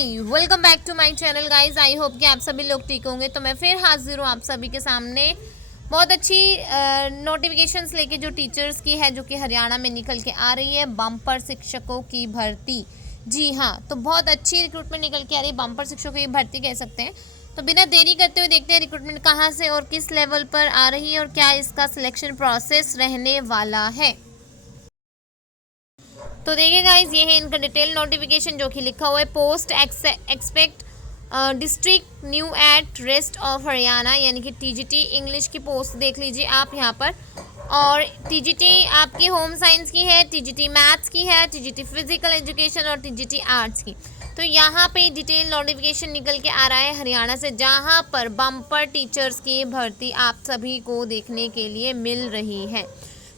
Welcome back to my channel guys. I hope कि आप सभी लोग ठीक होंगे। तो मैं फिर हाजिर हूँ आप सभी के सामने बहुत अच्छी नोटिफिकेशंस लेके जो टीचर्स की है, जो कि हरियाणा में निकल के आ रही है। बम्पर शिक्षकों की भर्ती, जी हाँ, तो बहुत अच्छी रिक्रूटमेंट निकल के आ रही है। बम्पर शिक्षकों की भर्ती कह सकते हैं। तो बिना देरी करते हुए देखते हैं रिक्रूटमेंट कहाँ से और किस लेवल पर आ रही है और क्या इसका सिलेक्शन प्रोसेस रहने वाला है। तो देखिए गाइज, ये है इनका डिटेल नोटिफिकेशन जो कि लिखा हुआ है post expect district new at rest of Haryana, यानी कि टीजीटी इंग्लिश की पोस्ट देख लीजिए आप यहाँ पर। और टीजीटी आपकी होम साइंस की है, टीजीटी मैथ्स की है, टीजीटी फिजिकल एजुकेशन और टीजीटी आर्ट्स की। तो यहाँ पे डिटेल नोटिफिकेशन निकल के आ रहा है हरियाणा से, जहाँ पर बम्पर टीचर्स की भर्ती आप सभी को देखने के लिए मिल रही है।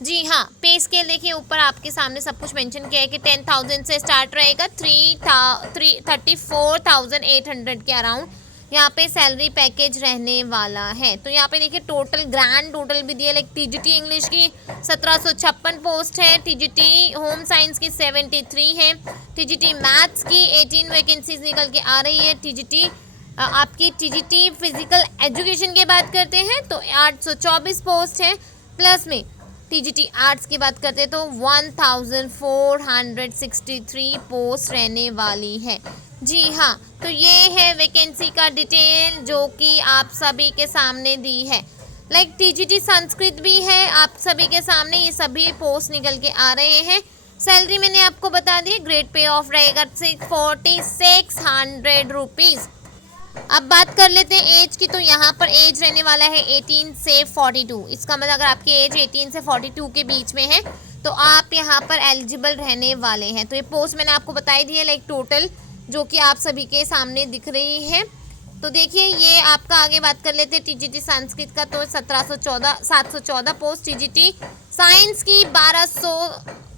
जी हाँ, पे स्केल देखिए ऊपर आपके सामने सब कुछ मेंशन किया है कि 10,000 से स्टार्ट रहेगा 34,800 के अराउंड यहाँ पे सैलरी पैकेज रहने वाला है। तो यहाँ पे देखिए टोटल ग्रैंड टोटल भी दिया, लाइक टीजीटी इंग्लिश की 1756 पोस्ट है, टीजीटी होम साइंस की 73 है, टीजीटी मैथ्स की 18 वैकेंसीज निकल के आ रही है। टीजीटी आपकी टीजीटी फिजिकल एजुकेशन की बात करते हैं तो 824 पोस्ट है, प्लस में टीजीटी आर्ट्स की बात करते हैं तो 1463 पोस्ट रहने वाली है। जी हाँ, तो ये है वैकेंसी का डिटेल जो कि आप सभी के सामने दी है। लाइक टीजीटी संस्कृत भी है आप सभी के सामने, ये सभी पोस्ट निकल के आ रहे हैं। सैलरी मैंने आपको बता दी, ग्रेड पे ऑफ रहेगा 4600 रुपीज़। अब बात कर लेते हैं एज की। तो यहाँ पर एज रहने वाला है 18 से 42। इसका मतलब अगर आपकी एज 18 से 42 के बीच में है तो आप यहाँ पर एलिजिबल रहने वाले हैं। तो ये पोस्ट मैंने आपको बताई दी है, लाइक टोटल जो कि आप सभी के सामने दिख रही है। तो देखिए ये आपका आगे बात कर लेते हैं टीजीटी संस्कृत का, तो 714 पोस्ट, टीजीटी साइंस की 1200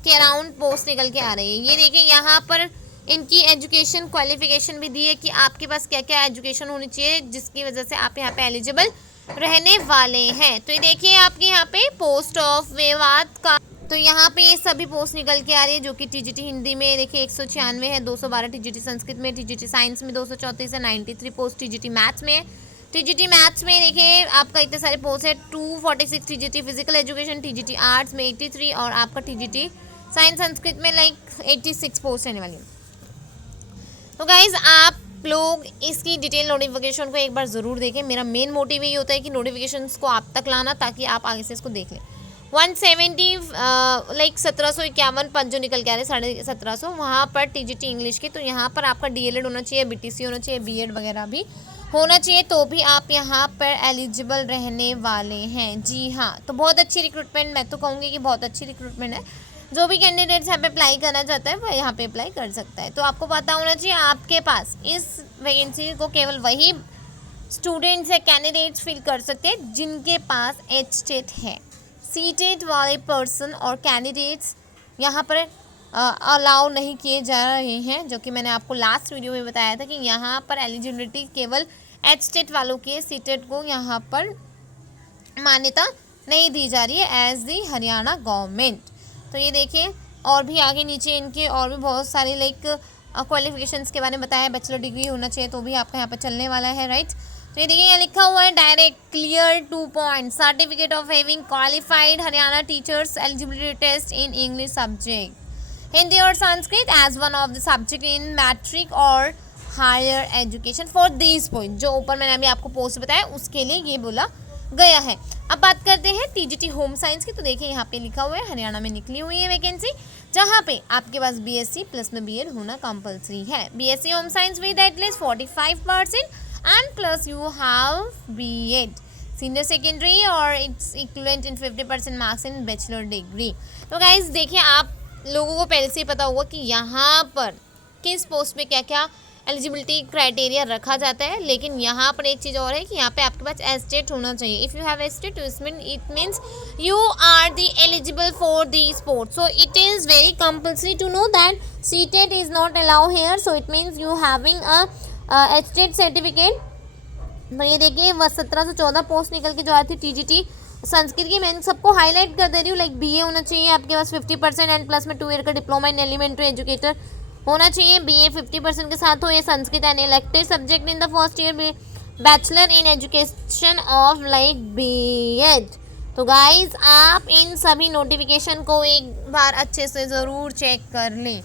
के अराउंड पोस्ट निकल के आ रही है। ये देखिए यहाँ पर इनकी एजुकेशन क्वालिफिकेशन भी दी है कि आपके पास क्या क्या एजुकेशन होनी चाहिए जिसकी वजह से आप यहाँ पे एलिजिबल रहने वाले हैं। तो ये देखिए आपके यहाँ पे पोस्ट ऑफ विवाद का, तो यहाँ पे ये सभी पोस्ट निकल के आ रही है जो कि टीजीटी हिंदी में देखिए 196 है, 212 टीजीटी संस्कृत में, टीजीटी साइंस में 234 है, 93 पोस्ट टीजीटी मैथ्स में है। टीजीटी मैथ्स में देखिए आपका इतने सारे पोस्ट है, 246 TGT physical education, TGT arts में 83 और आपका टीजीटी साइंस संस्कृत में लाइक 86 पोस्ट रहने वाली है। तो गाइज़ आप लोग इसकी डिटेल नोटिफिकेशन को एक बार ज़रूर देखें। मेरा मेन मोटिव यही होता है कि नोटिफिकेशंस को आप तक लाना ताकि आप आगे से इसको देख लें। 170 लाइक 1751 पद जो निकल के आ रहे हैं 1750 वहाँ पर टीजीटी इंग्लिश के। तो यहाँ पर आपका डीएलएड होना चाहिए, बीटीसी होना चाहिए, बीएड वगैरह भी होना चाहिए, तो भी आप यहाँ पर एलिजिबल रहने वाले हैं। जी हाँ, तो बहुत अच्छी रिक्रूटमेंट, मैं तो कहूँगी कि बहुत अच्छी रिक्रूटमेंट है। जो भी कैंडिडेट्स यहाँ पे अप्लाई करना चाहता है वह यहाँ पे अप्लाई कर सकता है। तो आपको पता होना चाहिए आपके पास इस वैकेंसी को केवल वही स्टूडेंट्स या कैंडिडेट्स फिल कर सकते हैं जिनके पास एचटेट है। सीटेट वाले पर्सन और कैंडिडेट्स यहाँ पर अलाउ नहीं किए जा रहे हैं, जो कि मैंने आपको लास्ट वीडियो में बताया था कि यहाँ पर एलिजिबिलिटी केवल एचटेट वालों की है। सीटेट को यहाँ पर मान्यता नहीं दी जा रही है एज दी हरियाणा गवर्नमेंट। तो ये देखिए और भी आगे नीचे इनके और भी बहुत सारे लाइक क्वालिफिकेशंस के बारे में बताया। बैचलर डिग्री होना चाहिए तो भी आपका यहाँ पर चलने वाला है, राइट। तो ये देखिए यहाँ लिखा हुआ है direct clear 2 point certificate of having qualified Haryana teachers eligibility test in English subject, Hindi और Sanskrit as one of the subject in matric और higher education for this point. जो ऊपर मैंने अभी आपको पोस्ट बताया उसके लिए ये बोला गया है। अब बात करते हैं टीजीटी होम साइंस की। तो देखिए यहाँ पे लिखा हुआ है हरियाणा में निकली हुई है वैकेंसी, जहाँ पे आपके पास बीएससी प्लस में बीएड होना कंपलसरी है। BSc home science with at least 45% and plus you have BEd senior secondary और it's equivalent in 50% marks in bachelor degree. तो गाइज देखिए आप लोगों को पहले से ही पता होगा कि यहाँ पर किस पोस्ट पे क्या क्या एलिजिबिलिटी क्राइटेरिया रखा जाता है, लेकिन यहाँ पर एक चीज़ और है कि यहाँ पे आपके पास एस्टेट होना चाहिए। If you have STET it means you are the eligible for the sport. So it is very compulsory to know that CTET is not allow here. So it means you having a STET certificate. तो ये देखिए 1714 post निकल के जो आई थी TGT Sanskrit की, मैं सबको हाईलाइट कर दे रही हूँ। लाइक बीए होना चाहिए आपके पास 50% एंड प्लस में 2 ईयर का डिप्लोमा इन एलिमेंट्री एजुकेटर होना चाहिए, BA 50% के साथ हो, ये Sanskrit and elective subject in the first year, bachelor in education of like BEd। तो गाइज आप इन सभी नोटिफिकेशन को एक बार अच्छे से ज़रूर चेक कर लें।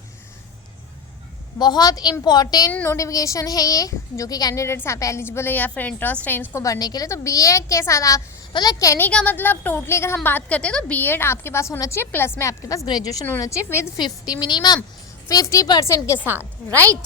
बहुत इम्पॉर्टेंट नोटिफिकेशन है ये, जो कि कैंडिडेट्स यहाँ पे एलिजिबल है या फिर इंटरेस्ट है इसको भरने के लिए। तो BA के साथ आप मतलब कहने का मतलब टोटली अगर हम बात करते हैं तो BEd आपके पास होना चाहिए, प्लस में आपके पास ग्रेजुएशन होना चाहिए विद 50 मिनिमम 50% के साथ, राइट।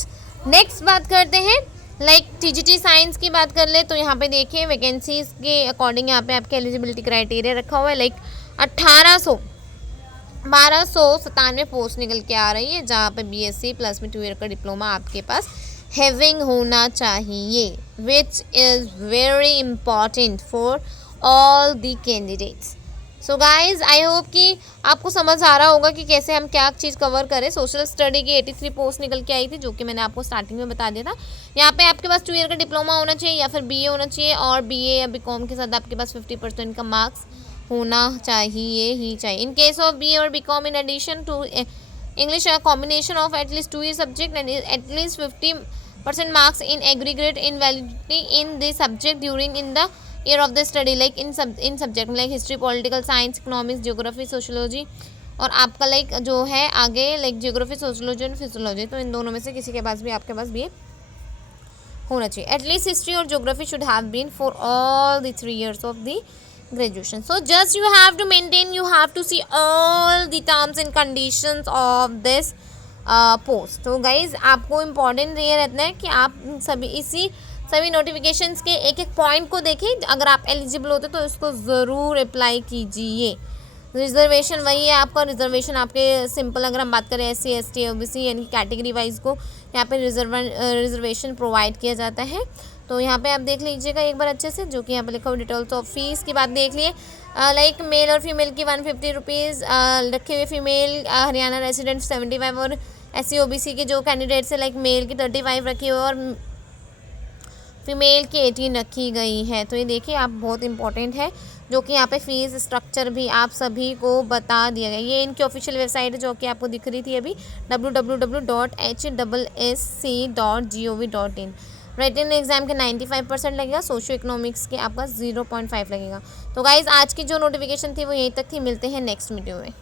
नेक्स्ट बात करते हैं लाइक TGT साइंस की बात कर ले तो यहाँ पे देखिए वैकेंसीज के अकॉर्डिंग यहाँ पे आपके एलिजिबिलिटी क्राइटेरिया रखा हुआ है। लाइक 1297 पोस्ट निकल के आ रही है, जहाँ पे BSc प्लस में 2 ईयर का डिप्लोमा आपके पास हैविंग होना चाहिए, which is very important for all the candidates. So guys I hope कि आपको समझ आ रहा होगा कि कैसे हम क्या चीज़ कवर करें। सोशल स्टडी की 83 पोस्ट निकल के आई थी, जो कि मैंने आपको स्टार्टिंग में बता दिया था। यहाँ पे आपके पास 2 ईयर का डिप्लोमा होना चाहिए या फिर BA होना चाहिए, और BA या BCom के साथ आपके पास 50% का मार्क्स होना चाहिए ही चाहिए। इन केस ऑफ BA और BCom in addition to English combination of at least 2 year subject and at least 50% marks in aggregate in validity in the subject during in the year of the study, like in subject like history, political science, economics, geography, sociology, और आपका like जो है आगे like geography, sociology and physiology. तो इन दोनों में से किसी के पास भी आपके पास BA होना चाहिए। एटलीस्ट हिस्ट्री और geography should have been for all the 3 years of the graduation. So just you have to maintain, you have to see all the terms and conditions of this post. तो guys आपको important ये रहता है कि आप सभी notifications के एक एक पॉइंट को देखें। अगर आप एलिजिबल होते तो इसको ज़रूर अप्लाई कीजिए। रिजर्वेशन वही है आपका, रिजर्वेशन आपके सिंपल अगर हम बात करें SC ST OBC यानी कि कैटेगरी वाइज को यहाँ पे रिजर्वेशन प्रोवाइड किया जाता है। तो यहाँ पे आप देख लीजिएगा एक बार अच्छे से, जो कि यहाँ पे लिखा हुआ डिटेल्स ऑफ फीस की बात देख लिए। लाइक मेल और फीमेल की 150 रुपीज़ रखे हुए, फीमेल हरियाणा रेसिडेंट 75, और SC OBC के जो कैंडिडेट्स है लाइक मेल की 35 रखी हुई और फीमेल की 18 रखी गई है। तो ये देखिए आप बहुत इंपॉर्टेंट है, जो कि यहाँ पे फीस स्ट्रक्चर भी आप सभी को बता दिया गया। ये इनकी ऑफिशियल वेबसाइट है जो कि आपको दिख रही थी अभी, www.hsc.gov.in। रिटन एग्जाम के 95% लगेगा, सोशो इकोनॉमिक्स के आपका 0.5 लगेगा। तो गाइज आज की जो नोटिफिकेशन थी वो यहीं तक थी, मिलते हैं नेक्स्ट वीडियो में।